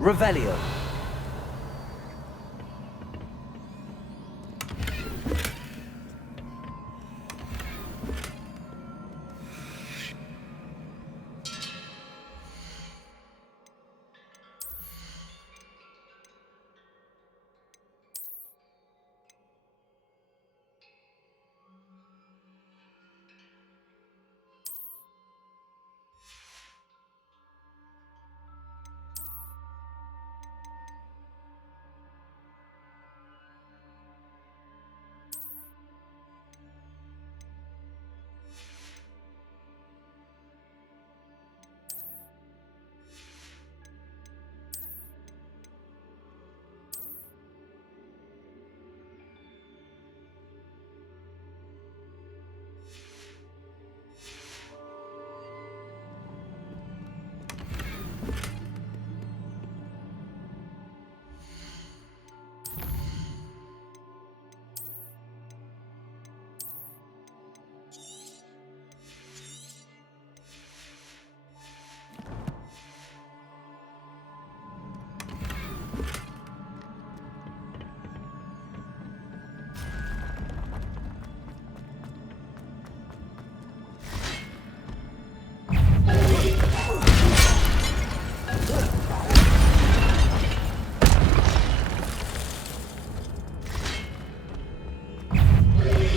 Revelio.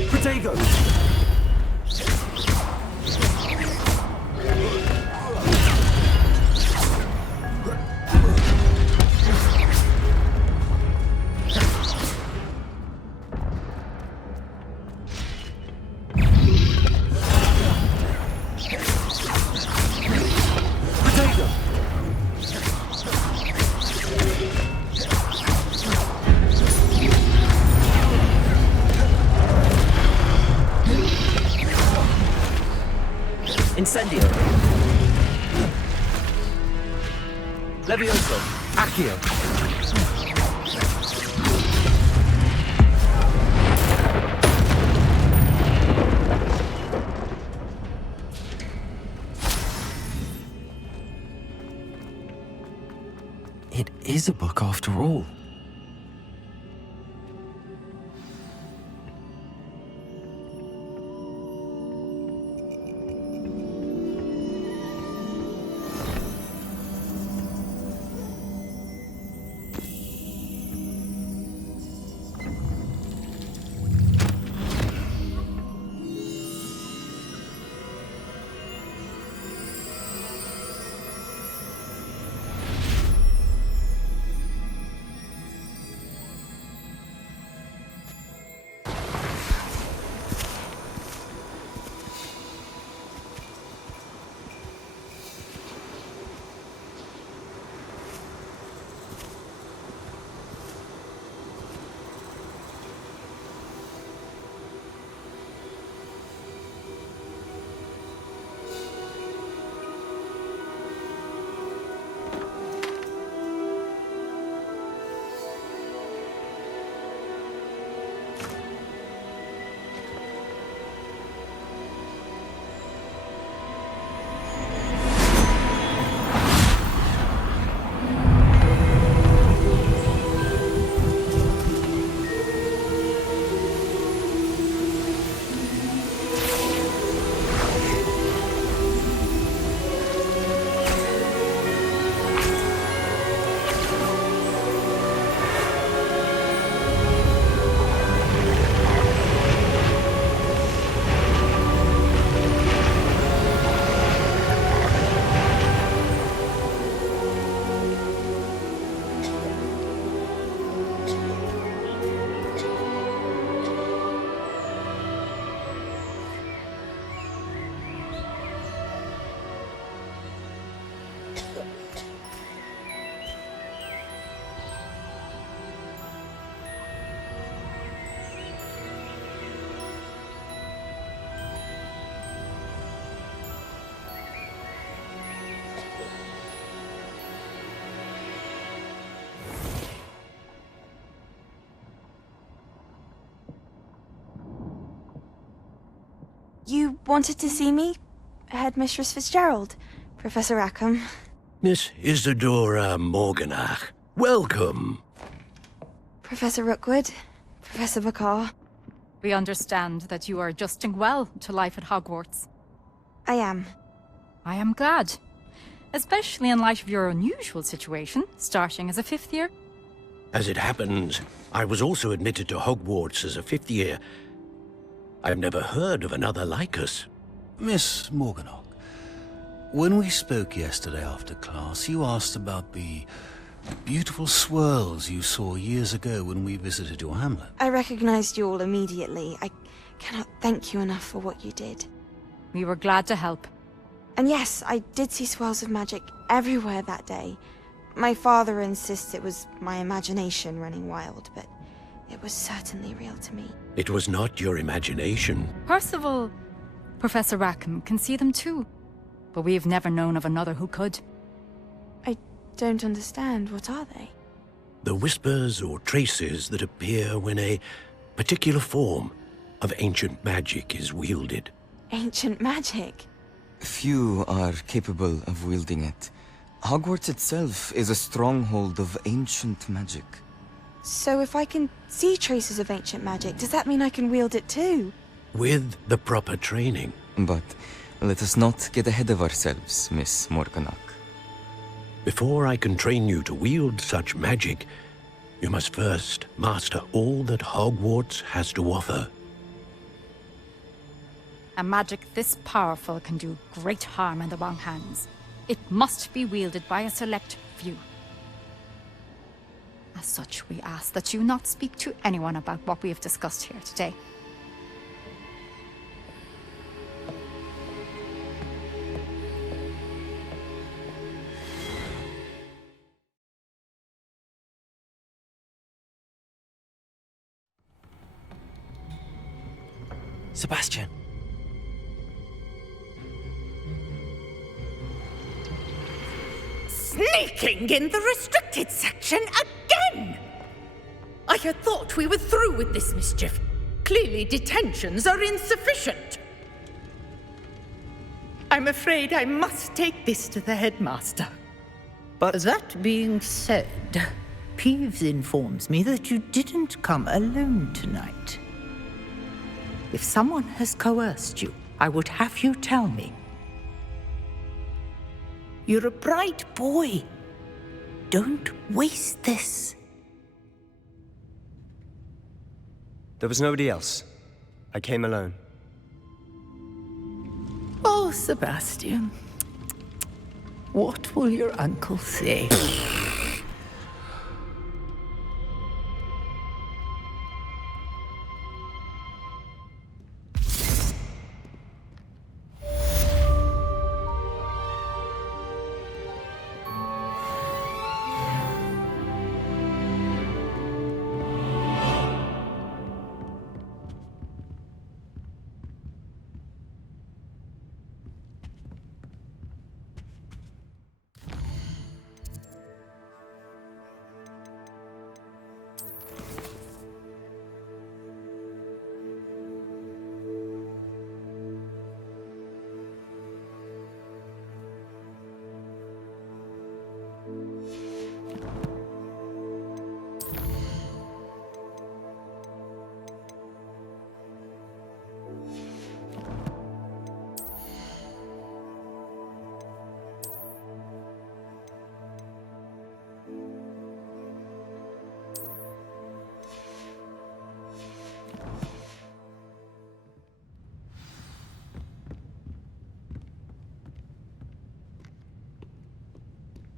Protego! Incendio. Levioso. Accio. It is a book after all. You wanted to see me? Headmistress Fitzgerald? Professor Rackham? Miss Isadora Morganach, welcome. Professor Rookwood, Professor Bakar, We understand that you are adjusting well to life at Hogwarts. I am. I am glad. Especially in light of your unusual situation, starting as a fifth year. As it happens, I was also admitted to Hogwarts as a fifth year. I've never heard of another like us. Miss Morganach, when we spoke yesterday after class, you asked about the beautiful swirls you saw years ago when we visited your hamlet. I recognized you all immediately. I cannot thank you enough for what you did. We were glad to help. And yes, I did see swirls of magic everywhere that day. My father insists it was my imagination running wild, but it was certainly real to me. It was not your imagination. Percival, Professor Rackham can see them too. But we have never known of another who could. I don't understand. What are they? The whispers or traces that appear when a particular form of ancient magic is wielded. Ancient magic? Few are capable of wielding it. Hogwarts itself is a stronghold of ancient magic. So if I can see traces of ancient magic, does that mean I can wield it too? With the proper training. But let us not get ahead of ourselves, Miss Morganach. Before I can train you to wield such magic, you must first master all that Hogwarts has to offer. A magic this powerful can do great harm in the wrong hands. It must be wielded by a select few. As such, we ask that you not speak to anyone about what we have discussed here today. Sebastian. Sneaking in the restricted section again! I had thought we were through with this mischief. Clearly detentions are insufficient. I'm afraid I must take this to the headmaster. But that being said, Peeves informs me that you didn't come alone tonight. If someone has coerced you, I would have you tell me. You're a bright boy. Don't waste this. There was nobody else. I came alone. Oh, Sebastian. What will your uncle say?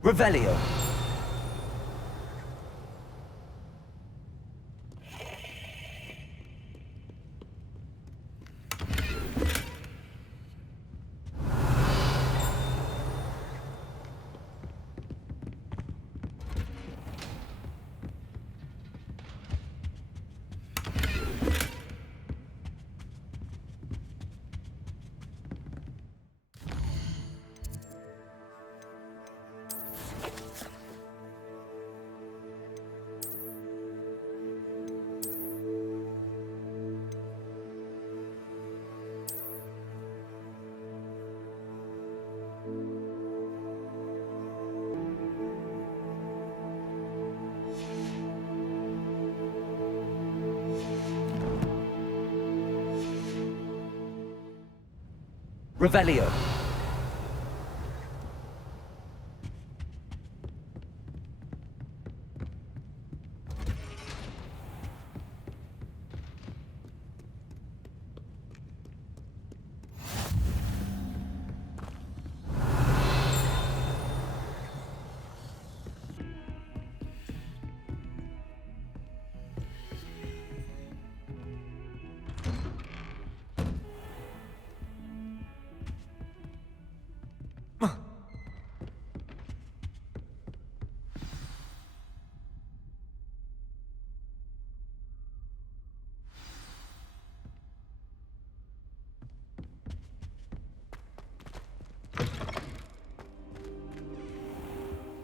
Revelio. Revelio.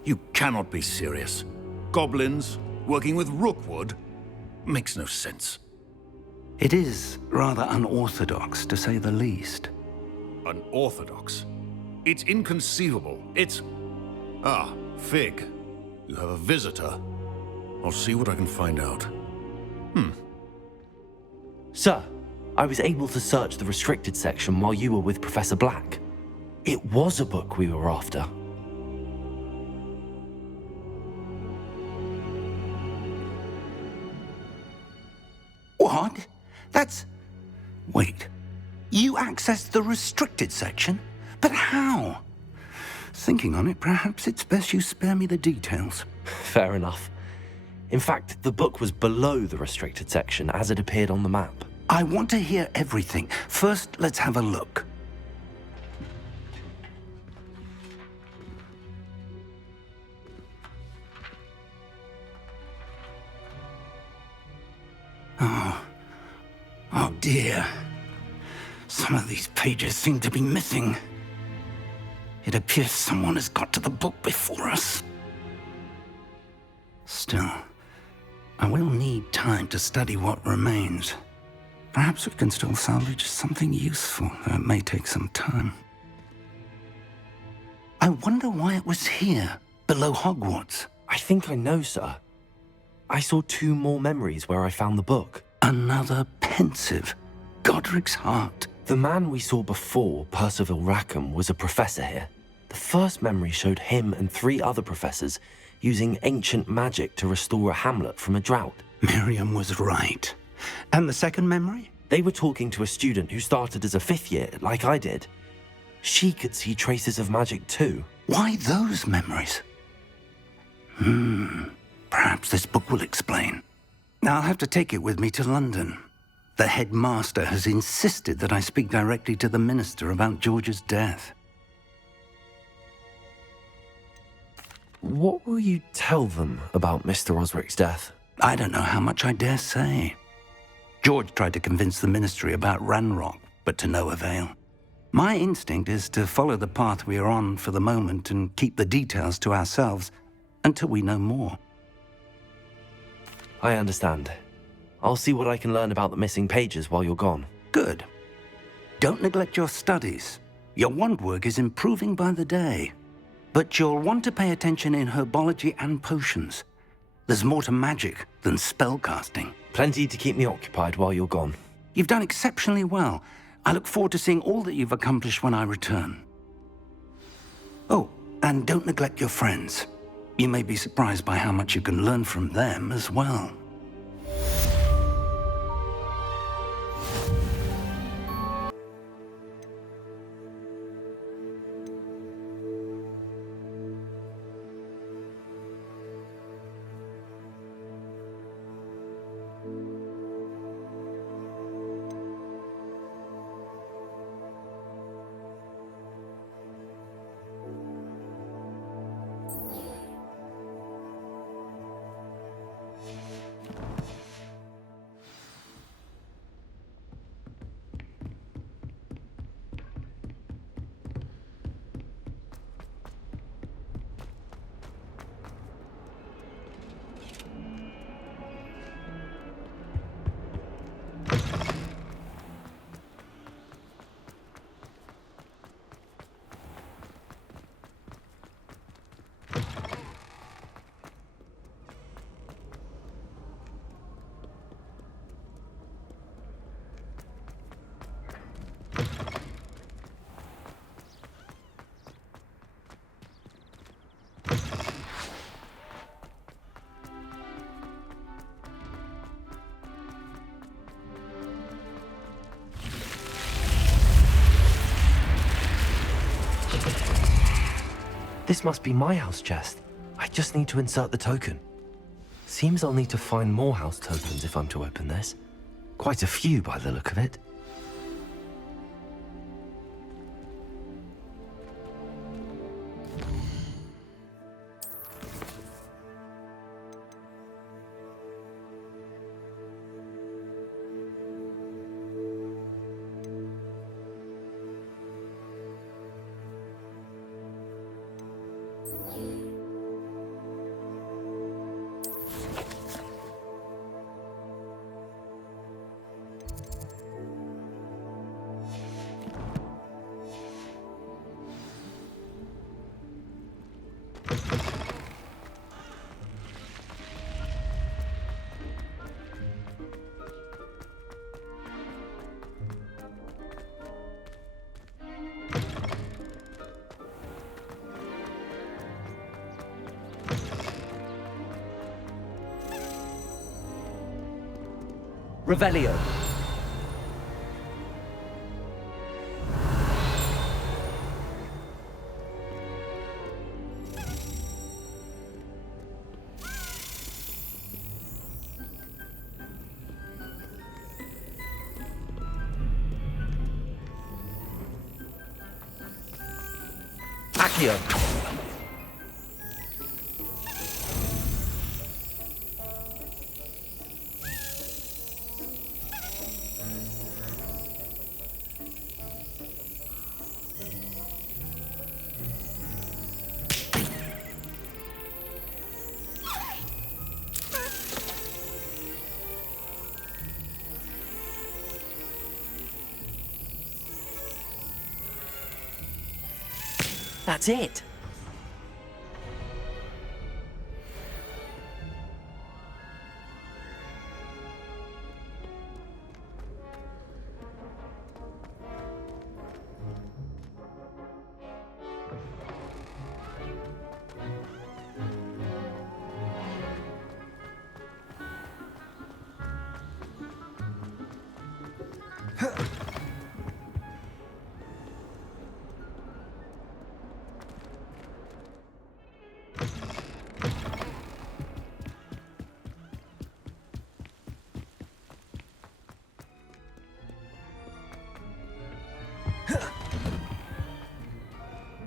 You cannot be serious. Goblins working with Rookwood? Makes no sense. It is rather unorthodox, to say the least. Unorthodox? It's inconceivable. It's... Ah, Fig. You have a visitor. I'll see what I can find out. Sir, I was able to search the restricted section while you were with Professor Black. It was a book we were after. What? That's... Wait. You accessed the restricted section? But how? Thinking on it, perhaps it's best you spare me the details. Fair enough. In fact, the book was below the restricted section as it appeared on the map. I want to hear everything. First, let's have a look. Oh dear. Some of these pages seem to be missing. It appears someone has got to the book before us. Still, I will need time to study what remains. Perhaps we can still salvage something useful, though it may take some time. I wonder why it was here, below Hogwarts. I think I know, sir. I saw 2 more memories where I found the book. Another pensive. Godric's heart. The man we saw before, Percival Rackham, was a professor here. The first memory showed him and 3 other professors using ancient magic to restore a hamlet from a drought. Miriam was right. And the second memory? They were talking to a student who started as a 5th year, like I did. She could see traces of magic too. Why those memories? Perhaps this book will explain. I'll have to take it with me to London. The headmaster has insisted that I speak directly to the minister about George's death. What will you tell them about Mr. Osric's death? I don't know how much I dare say. George tried to convince the ministry about Ranrock, but to no avail. My instinct is to follow the path we are on for the moment and keep the details to ourselves until we know more. I understand. I'll see what I can learn about the missing pages while you're gone. Good. Don't neglect your studies. Your wand work is improving by the day. But you'll want to pay attention in herbology and potions. There's more to magic than spellcasting. Plenty to keep me occupied while you're gone. You've done exceptionally well. I look forward to seeing all that you've accomplished when I return. Oh, and don't neglect your friends. You may be surprised by how much you can learn from them as well. This must be my house chest. I just need to insert the token. Seems I'll need to find more house tokens if I'm to open this. Quite a few by the look of it. Revelio. Accio. That's it.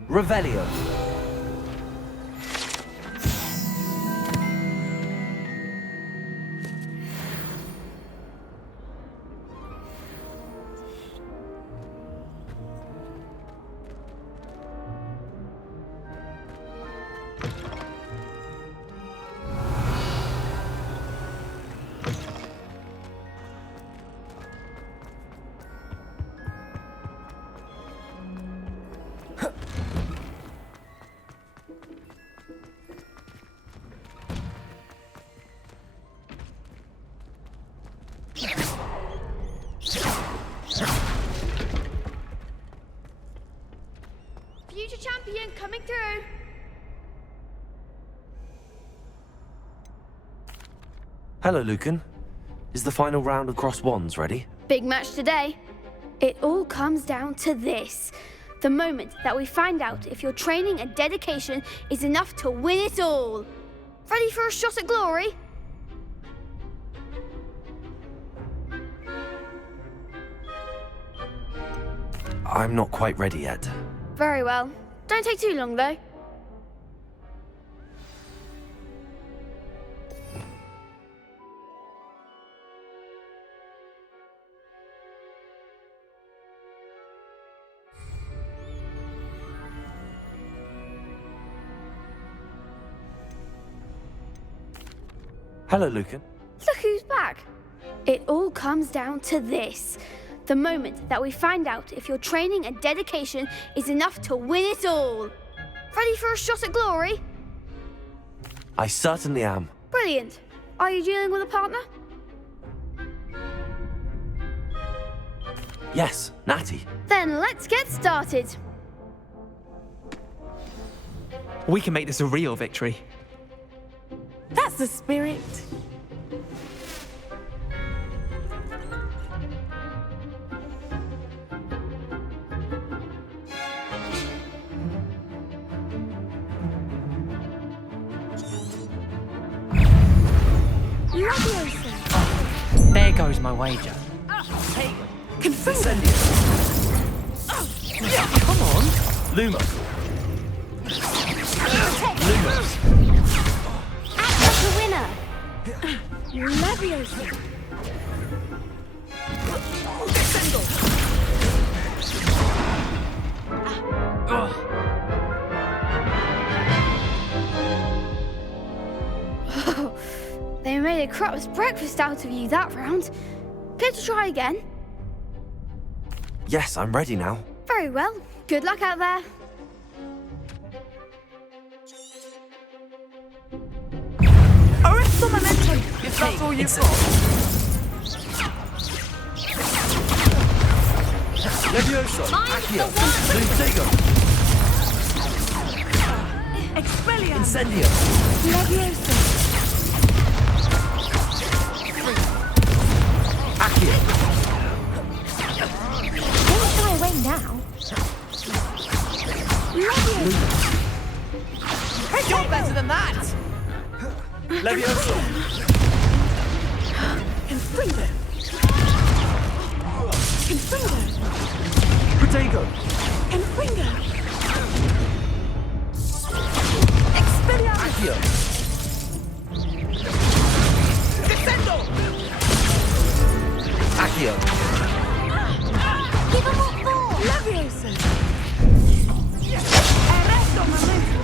Revelio. Future champion coming through. Hello, Lucan. Is the final round of cross wands ready? Big match today. It all comes down to this. The moment that we find out if your training and dedication is enough to win it all. Ready for a shot at glory? I'm not quite ready yet. Very well. Don't take too long, though. Hello, Lucan. Look who's back. It all comes down to this. The moment that we find out if your training and dedication is enough to win it all. Ready for a shot at glory? I certainly am. Brilliant. Are you dealing with a partner? Yes, Natty. Then let's get started. We can make this a real victory. That's the spirit. Leviosa! There goes my wager. Hey, Confringo! come on. Luma. Lumos! Act like a winner! Leviosa! Oh, they made a crap's breakfast out of you that round. Care to try again? Yes, I'm ready now. Very well. Good luck out there. Arresto momentum! If that's all you've got. Leviosa. Accio. Lutego. Expelliarmus! Incendio. Leviosa! Accio. Don't shy away now. Leviosa! You're better than that. Leviosa. Confringo! Confringo! Protego. Confringo! Expelliarmus! Accio. Descendo. Accio. Give 'em all four! Leviosa! Arresto momentum!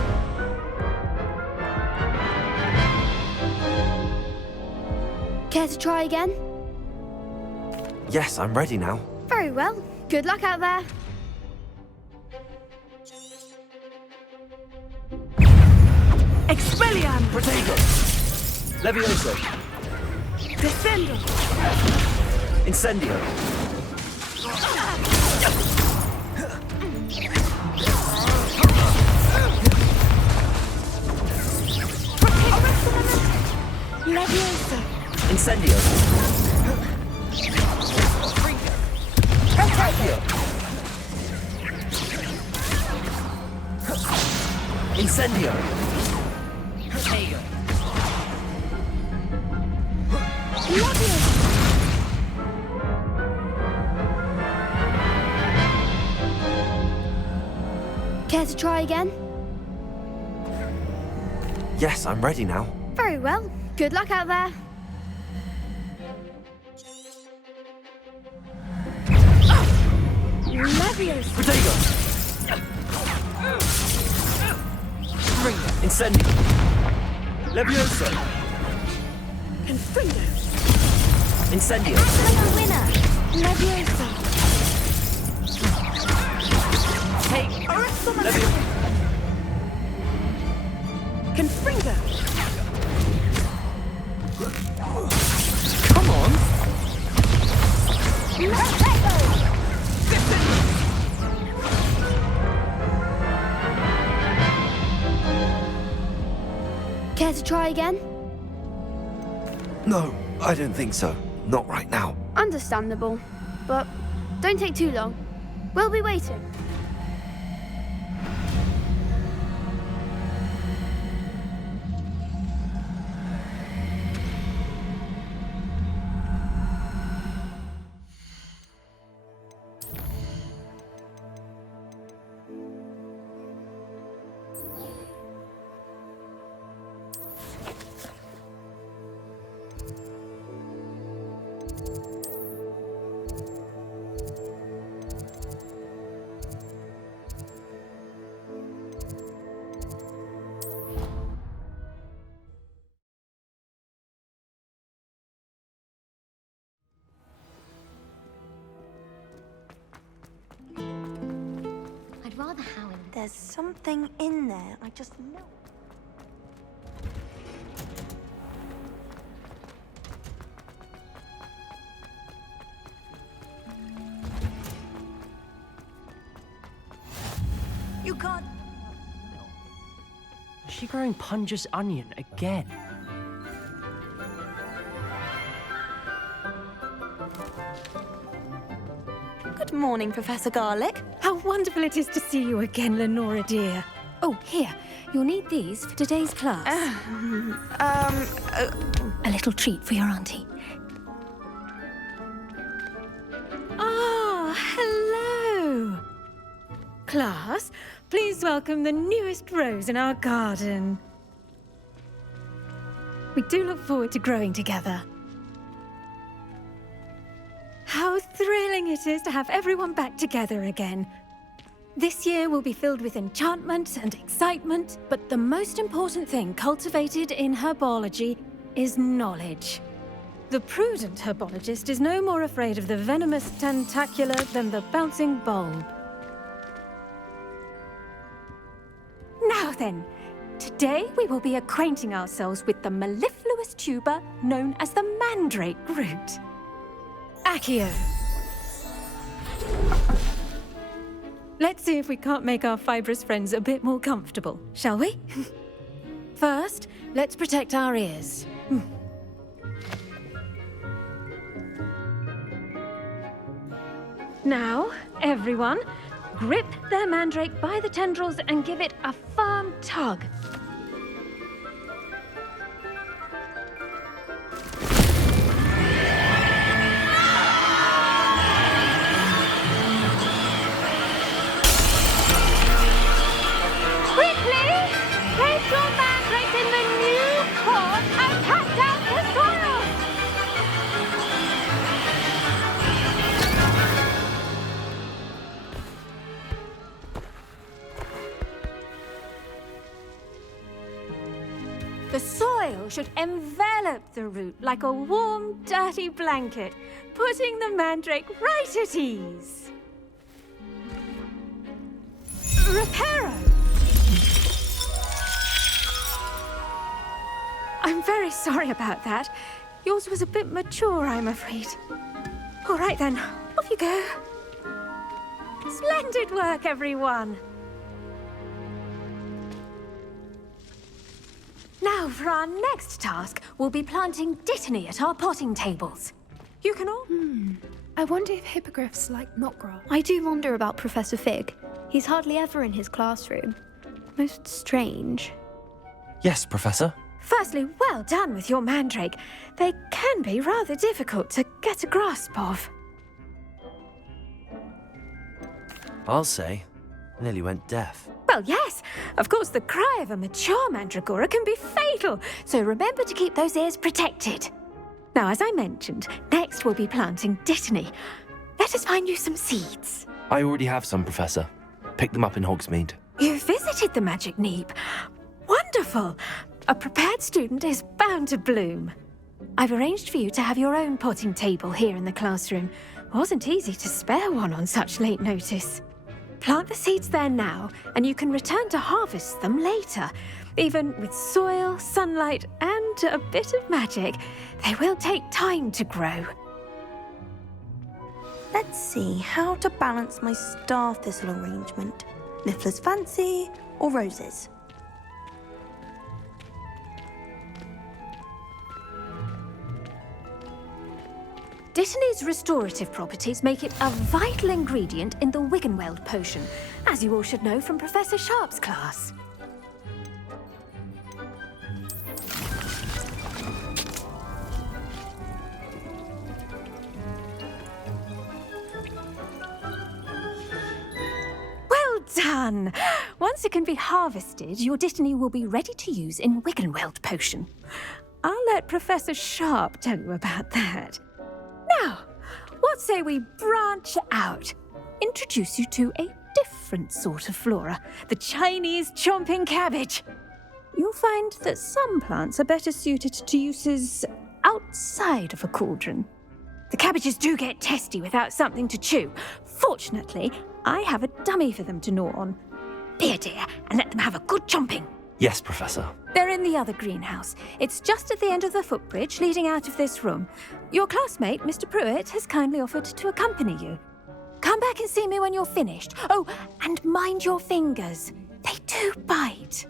Care to try again? Yes, I'm ready now. Very well. Good luck out there. Expelliarmus! Protego. Leviosa. Descendo! Incendio. Arresto momentum! Leviosa! Incendio. Accio. Incendio. Leviosa! Care to try again? Yes, I'm ready now. Very well. Good luck out there. Leviosa! Protego. Incendio. Leviosa. Confringo! Incendio. Like a winner! Leviosa! Arresto Leviosa. momentum! Confringo! Come on. Let go! Care to try again? No, I don't think so. Not right now. Understandable. But don't take too long. We'll be waiting. I'd rather Howard. There's something in there, I just know. You can't... Is she growing Punja's onion again? Good morning, Professor Garlick. How wonderful it is to see you again, Lenora dear. Oh, here. You'll need these for today's class. A little treat for your auntie. Ah, hello! Class, please welcome the newest rose in our garden. We do look forward to growing together. How thrilling it is to have everyone back together again. This year will be filled with enchantment and excitement, but the most important thing cultivated in herbology is knowledge. The prudent herbologist is no more afraid of the venomous tentacula than the bouncing bulb. Now then, today we will be acquainting ourselves with the mellifluous tuber known as the mandrake root. Accio. Let's see if we can't make our fibrous friends a bit more comfortable, shall we? First, let's protect our ears. Now, everyone, grip their mandrake by the tendrils and give it a firm tug. The soil should envelop the root like a warm, dirty blanket, putting the mandrake right at ease. Reparo! I'm very sorry about that. Yours was a bit mature, I'm afraid. All right then, off you go. Splendid work, everyone. Now, for our next task, we'll be planting dittany at our potting tables. You can all... I wonder if hippogriffs like not grow. I do wonder about Professor Fig. He's hardly ever in his classroom. Most strange. Yes, Professor. Firstly, well done with your mandrake. They can be rather difficult to get a grasp of. I'll say, nearly went deaf. Well, yes. Of course, the cry of a mature mandragora can be fatal, so remember to keep those ears protected. Now, as I mentioned, next we'll be planting dittany. Let us find you some seeds. I already have some, Professor. Picked them up in Hogsmeade. You visited the Magic Neep. Wonderful. A prepared student is bound to bloom. I've arranged for you to have your own potting table here in the classroom. Wasn't easy to spare one on such late notice. Plant the seeds there now, and you can return to harvest them later. Even with soil, sunlight, and a bit of magic, they will take time to grow. Let's see how to balance my star thistle arrangement. Niffler's fancy or roses? Dittany's restorative properties make it a vital ingredient in the Wiggenweld potion, as you all should know from Professor Sharp's class. Well done! Once it can be harvested, your dittany will be ready to use in Wiggenweld potion. I'll let Professor Sharp tell you about that. Now, what say we branch out? Introduce you to a different sort of flora, the Chinese chomping cabbage. You'll find that some plants are better suited to uses outside of a cauldron. The cabbages do get testy without something to chew. Fortunately, I have a dummy for them to gnaw on. Be a dear and let them have a good chomping. Yes, Professor. They're in the other greenhouse. It's just at the end of the footbridge leading out of this room. Your classmate, Mr. Pruitt, has kindly offered to accompany you. Come back and see me when you're finished. Oh, and mind your fingers. They do bite.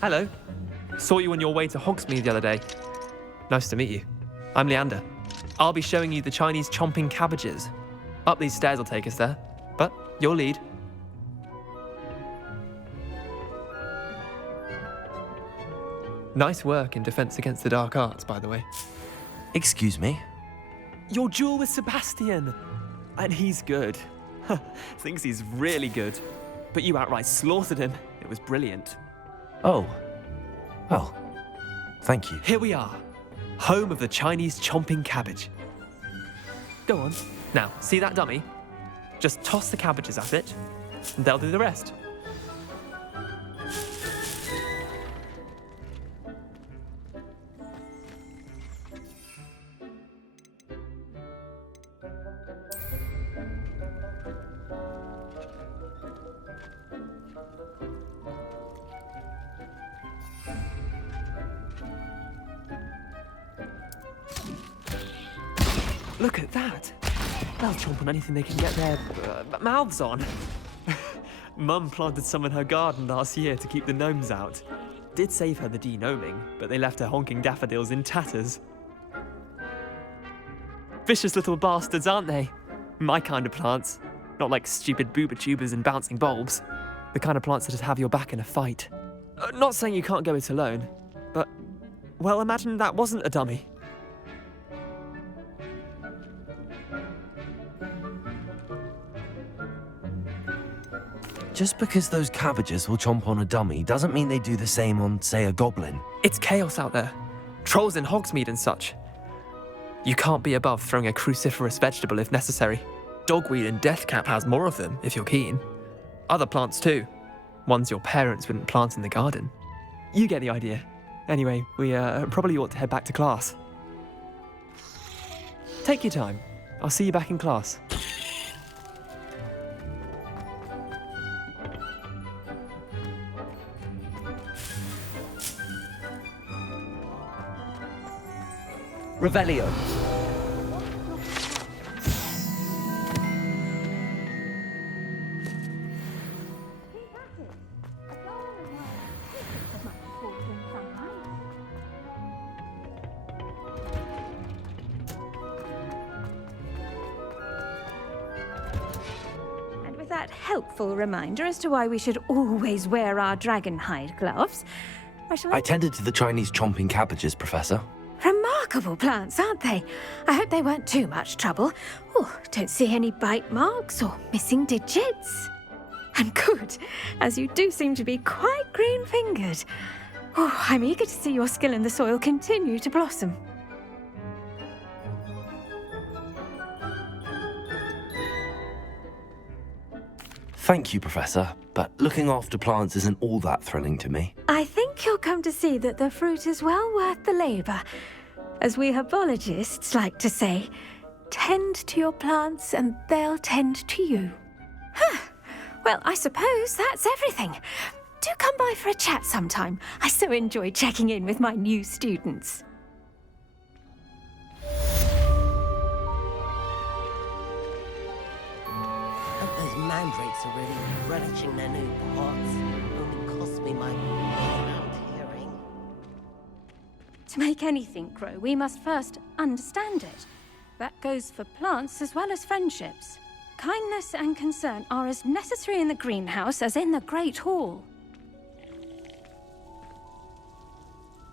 Hello. Saw you on your way to Hogsmeade the other day. Nice to meet you. I'm Leander. I'll be showing you the Chinese chomping cabbages. Up these stairs will take us there, but you'll lead. Nice work in Defense Against the Dark Arts, by the way. Excuse me? Your duel with Sebastian! And he's good. Thinks he's really good. But you outright slaughtered him. It was brilliant. Oh. Well, thank you. Here we are. Home of the Chinese chomping cabbage. Go on. Now, see that dummy? Just toss the cabbages at it, and they'll do the rest. Look at that! They'll chomp on anything they can get their mouths on. Mum planted some in her garden last year to keep the gnomes out. Did save her the de-gnoming, but they left her honking daffodils in tatters. Vicious little bastards, aren't they? My kind of plants. Not like stupid booba tubers and bouncing bulbs. The kind of plants that'd have your back in a fight. Not saying you can't go it alone, but, well, imagine that wasn't a dummy. Just because those cabbages will chomp on a dummy doesn't mean they do the same on, say, a goblin. It's chaos out there. Trolls in Hogsmeade and such. You can't be above throwing a cruciferous vegetable if necessary. Dogweed and deathcap has more of them, if you're keen. Other plants too. Ones your parents wouldn't plant in the garden. You get the idea. Anyway, we probably ought to head back to class. Take your time. I'll see you back in class. Revelio. And with that helpful reminder as to why we should always wear our dragon hide gloves, I tended to the Chinese chomping cabbages, Professor. Remarkable plants, aren't they? I hope they weren't too much trouble. Oh, don't see any bite marks or missing digits. And good, as you do seem to be quite green-fingered. Oh, I'm eager to see your skill in the soil continue to blossom. Thank you, Professor, but looking after plants isn't all that thrilling to me. I think you'll come to see that the fruit is well worth the labour. As we herbologists like to say, tend to your plants and they'll tend to you. Huh. Well, I suppose that's everything. Do come by for a chat sometime. I so enjoy checking in with my new students. Those mandrakes are really relishing their new pots. Only cost me my profound hearing. To make anything grow, we must first understand it. That goes for plants as well as friendships. Kindness and concern are as necessary in the greenhouse as in the Great Hall.